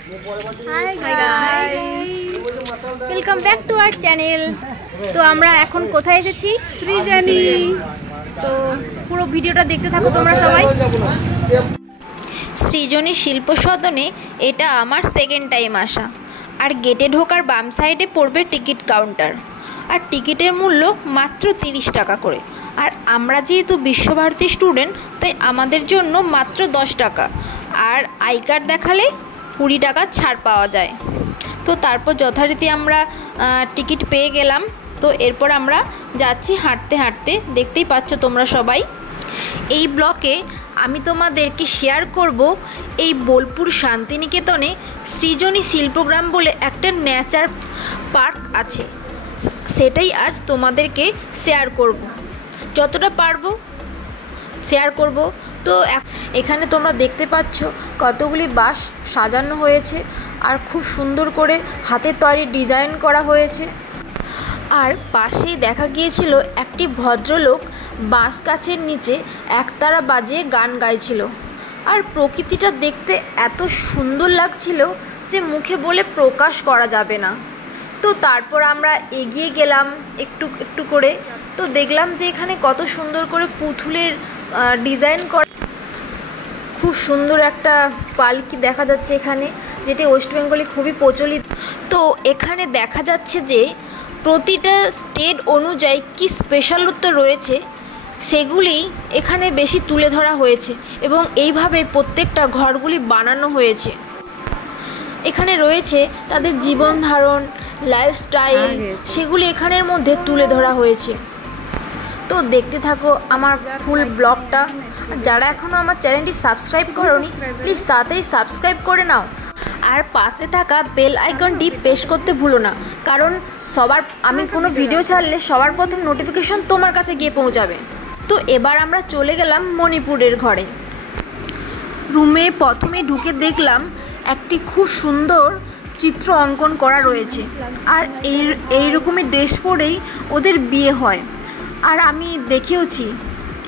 Hi guys, welcome back to our channel. তো আমরা এখন কোথায় এসেছি? সৃজনী। তো পুরো ভিডিওটা দেখতে থাকো তোমরা সবাই। সৃজনী শিল্প সদনে এটা আমার সেকেন্ড টাইম আসা। আর গেটে ঢোকার বাম সাইডে পড়বে টিকিট কাউন্টার, আর টিকিটের মূল্য মাত্র 30 টাকা করে। আর আমরা যেহেতু বিশ্বভারতী স্টুডেন্ট, তাই আমাদের জন্য মাত্র 10 টাকা, আর আই কার্ড দেখালে 20 টাকা ছাড় পাওয়া যায়। তো তারপর যথারীতি আমরা টিকিট পেয়ে গেলাম। তো এরপর আমরা যাচ্ছি হাঁটতে হাঁটতে, দেখতেই পাচ্ছ তোমরা সবাই। এই ব্লকে আমি তোমাদেরকে শেয়ার করব এই বোলপুর শান্তিনিকেতনে সৃজনী শিল্পগ্রাম বলে একটা নেচার পার্ক আছে, সেটাই আজ তোমাদেরকে শেয়ার করব, যতটা পারবো শেয়ার করব। তো এখানে তোমরা দেখতে পাচ্ছ কতগুলি বাঁশ সাজানো হয়েছে, আর খুব সুন্দর করে হাতের তৈরি ডিজাইন করা হয়েছে। আর পাশেই দেখা গিয়েছিল একটি ভদ্রলোক বাঁশ গাছের নিচে একতারা বাজিয়ে গান গাইছিল। আর প্রকৃতিটা দেখতে এত সুন্দর লাগছিল যে মুখে বলে প্রকাশ করা যাবে না। তো তারপর আমরা এগিয়ে গেলাম একটু একটু করে। তো দেখলাম যে এখানে কত সুন্দর করে পুতুলের ডিজাইন করা, খুব সুন্দর একটা পালকি দেখা যাচ্ছে এখানে, যেটি ওয়েস্ট বেঙ্গলে খুবই প্রচলিত। তো এখানে দেখা যাচ্ছে যে প্রতিটা স্টেট অনুযায়ী কি স্পেশালত্ব রয়েছে সেগুলি এখানে বেশি তুলে ধরা হয়েছে, এবং এইভাবে প্রত্যেকটা ঘরগুলি বানানো হয়েছে। এখানে রয়েছে তাদের জীবন ধারণ, লাইফস্টাইল, সেগুলি এখানের মধ্যে তুলে ধরা হয়েছে। তো দেখতে থাকো আমার ফুল ব্লগটা। যারা এখনও আমার চ্যানেলটি সাবস্ক্রাইব করোনি, প্লিজ তাড়াতাড়ি সাবস্ক্রাইব করে নাও, আর পাশে থাকা বেল আইকনটি প্রেস করতে ভুলো না, কারণ আমি কোনো ভিডিও ছাড়লে সবার প্রথম নোটিফিকেশন তোমার কাছে গিয়ে পৌঁছাবে। তো এবার আমরা চলে গেলাম মণিপুরের ঘরে। রুমে প্রথমে ঢুকে দেখলাম একটি খুব সুন্দর চিত্র অঙ্কন করা রয়েছে, আর এইরকমই ড্রেস পরেই ওদের বিয়ে হয়, আর আমি দেখেওছি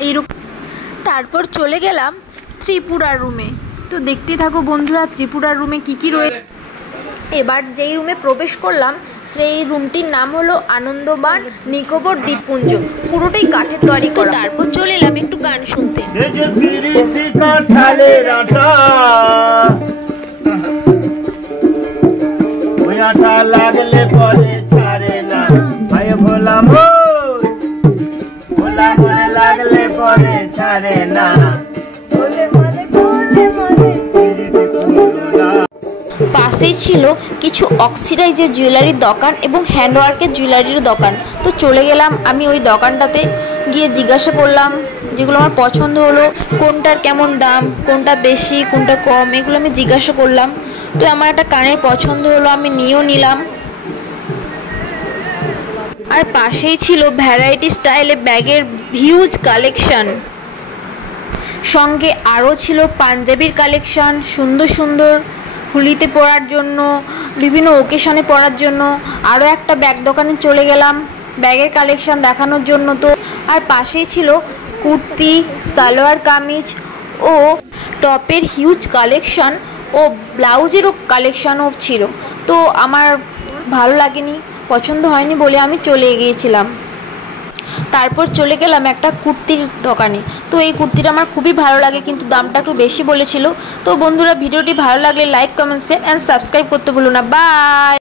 এইরকম। তারপর চলে গেলাম ত্রিপুরার রুমে। তো দেখতেই থাকো বন্ধুরা ত্রিপুরার রুমে কি রয়েছে। এবার যেই রুমে প্রবেশ করলাম সেই রুমটির নাম হলো আনন্দবান নিকোবর দ্বীপপুঞ্জ, পুরোটাই কাঠের তৈরি করা। তারপর চলে এলাম একটু গান শুনতে। লাগলে পরে ছাড়ে না, ভোলা মনে লাগলে পরে ছাড়ে না। পাশেই ছিল কিছু অক্সিডাইজের জুয়েলারির দোকান এবং হ্যান্ডওয়ার্কের জুয়েলারির দোকান। তো চলে গেলাম আমি ওই দোকানটাতে, গিয়ে জিজ্ঞাসা করলাম যেগুলো আমার পছন্দ হলো, কোনটার কেমন দাম, কোনটা বেশি কোনটা কম, এগুলো আমি জিজ্ঞাসা করলাম। তো আমার একটা কানের পছন্দ হলো, আমি নিয়েও নিলাম। আর পাশেই ছিল ভ্যারাইটি স্টাইলে ব্যাগের হিউজ কালেকশন, সঙ্গে আরও ছিল পাঞ্জাবির কালেকশন, সুন্দর সুন্দর হোলিতে পরার জন্য, বিভিন্ন ওকেশনে পরার জন্য। আরও একটা ব্যাগ দোকানে চলে গেলাম ব্যাগের কালেকশন দেখানোর জন্য। তো আর পাশেই ছিল কুর্তি, সালোয়ার কামিজ ও টপের হিউজ কালেকশন, ও ব্লাউজেরও কালেকশনও ছিল। তো আমার ভালো লাগেনি, পছন্দ হয়নি বলে আমি চলে গিয়েছিলাম। তারপর চলে গেলাম একটা কুর্তির দোকানে। তো এই কুর্তিটা আমার খুবই ভালো লাগে, কিন্তু দামটা একটু বেশি বলেছিল। তো বন্ধুরা ভিডিওটি ভালো লাগলে like, comment, share and subscribe করতে ভুলো না। বাই।